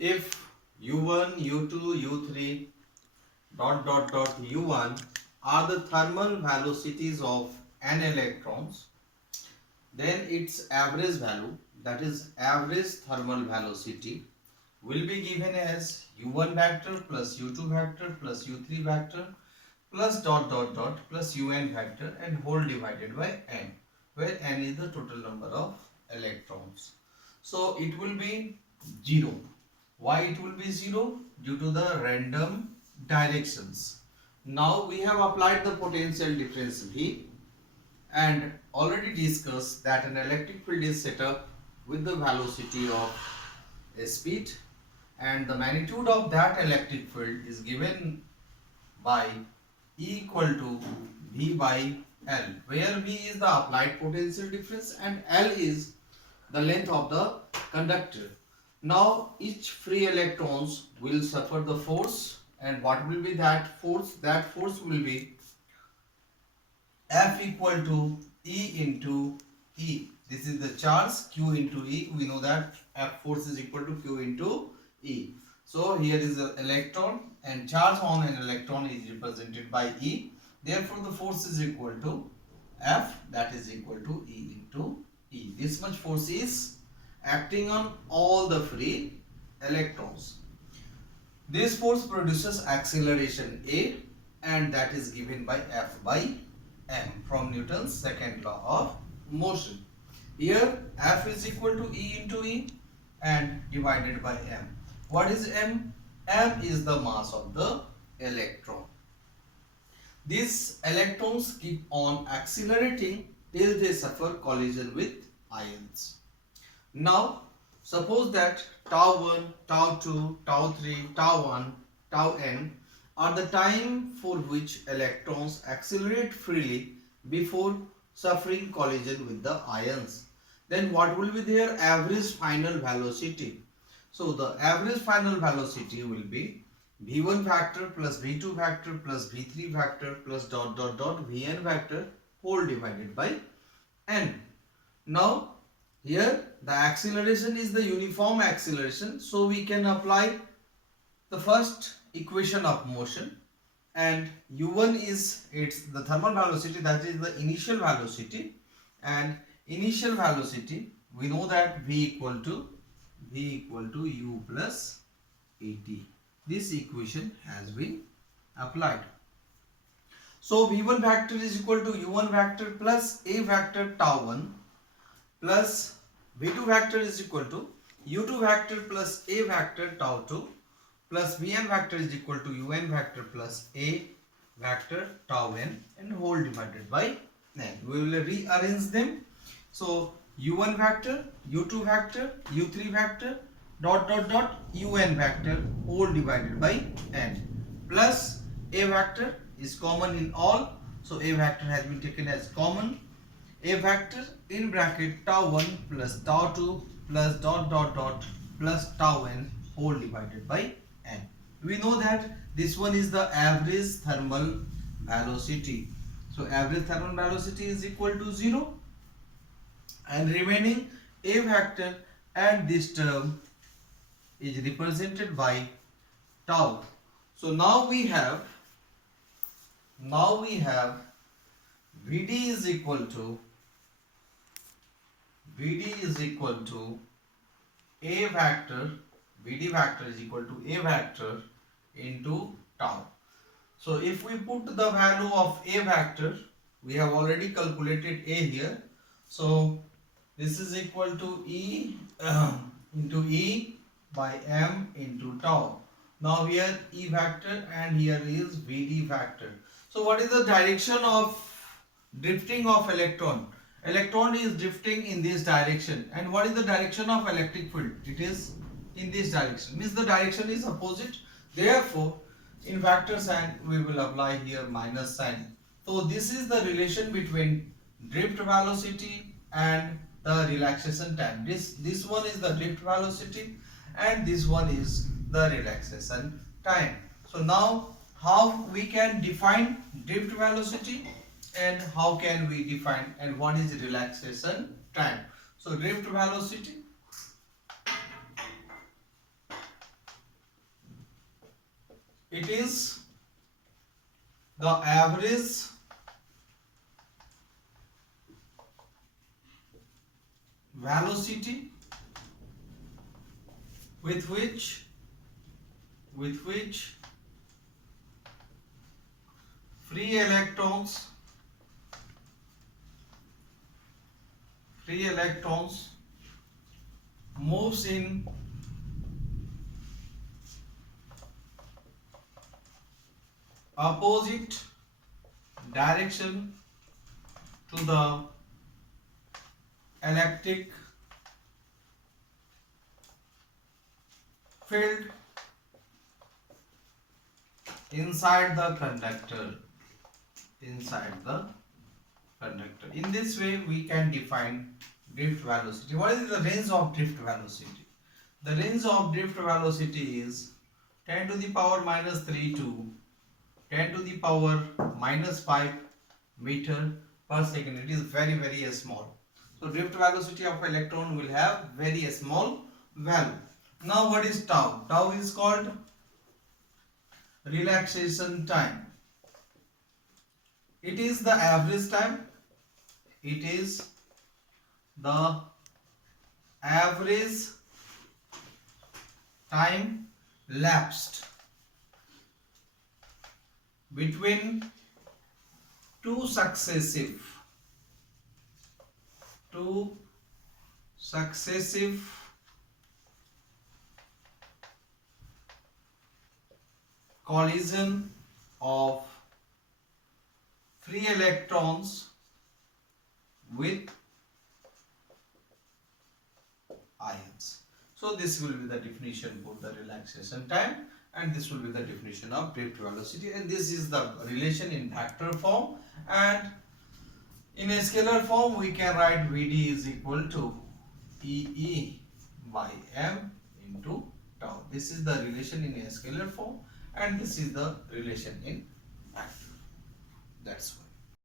If U1, U2, U3 U1 are the thermal velocities of n electrons, then its average value, that is average thermal velocity, will be given as U1 vector plus U2 vector plus U3 vector plus plus Un vector and whole divided by n, where n is the total number of electrons. So it will be 0. Why it will be 0? Due to the random directions. Now we have applied the potential difference V and already discussed that an electric field is set up with the velocity of a speed, and the magnitude of that electric field is given by E equal to V by L, where V is the applied potential difference and L is the length of the conductor. Now each free electrons will suffer the force, and what will be that force? That force will be F equal to E into E. This is the charge Q into E. We know that F force is equal to Q into E. So here is an electron and charge on an electron is represented by E. Therefore the force is equal to F, that is equal to E into E. This much force is acting on all the free electrons. This force produces acceleration A, and that is given by F by m from Newton's second law of motion. Here F is equal to E into E and divided by m. What is m? M is the mass of the electron. These electrons keep on accelerating till they suffer collision with ions. Now suppose that tau 1, tau 2, tau 3, tau 1, tau n are the time for which electrons accelerate freely before suffering collision with the ions. Then what will be their average final velocity? So the average final velocity will be v1 vector plus v2 vector plus v3 vector plus vn vector whole divided by n. Now here the acceleration is the uniform acceleration, so we can apply the first equation of motion, and u1 is the thermal velocity, that is the initial velocity, and initial velocity we know that v equal to u plus at. This equation has been applied. So v1 vector is equal to u1 vector plus a vector tau 1 plus v2 vector is equal to u2 vector plus a vector tau 2 plus vn vector is equal to un vector plus a vector tau n and whole divided by n. We will rearrange them. So u1 vector, u2 vector, u3 vector, un vector whole divided by n plus a vector is common in all. So a vector has been taken as common. A vector in bracket tau 1 plus tau 2 plus plus tau n whole divided by n. We know that this one is the average thermal velocity. So average thermal velocity is equal to 0, and remaining a vector and this term is represented by tau. So now we have Vd is equal to a vector, Vd vector is equal to a vector into tau. So if we put the value of a vector, we have already calculated a here. So this is equal to E into E by m into tau. Now here E vector and here is Vd vector. So what is the direction of drifting of electron? Electron is drifting in this direction. And what is the direction of electric field? It is in this direction. Means the direction is opposite. Therefore, in vector sign we will apply here minus sign. So this is the relation between drift velocity and the relaxation time. This one is the drift velocity and this one is the relaxation time. So now how we can define drift velocity and how can we define and what is relaxation time? So drift velocity It is the average velocity with which free electrons moves in opposite direction to the electric field inside the conductor. In this way we can define drift velocity. What is the range of drift velocity? The range of drift velocity is 10 to the power minus 3 to 10 to the power minus 5 meter per second. It is very small. So drift velocity of electron will have very small value. Now what is tau? Tau is called relaxation time. It is the average time. It is the average time lapsed between two successive collision of free electrons with ions. So this will be the definition for the relaxation time, and this will be the definition of drift velocity, and this is the relation in vector form, and in a scalar form we can write Vd is equal to E by m into tau. This is the relation in a scalar form, and this is the relation in vector. That's why.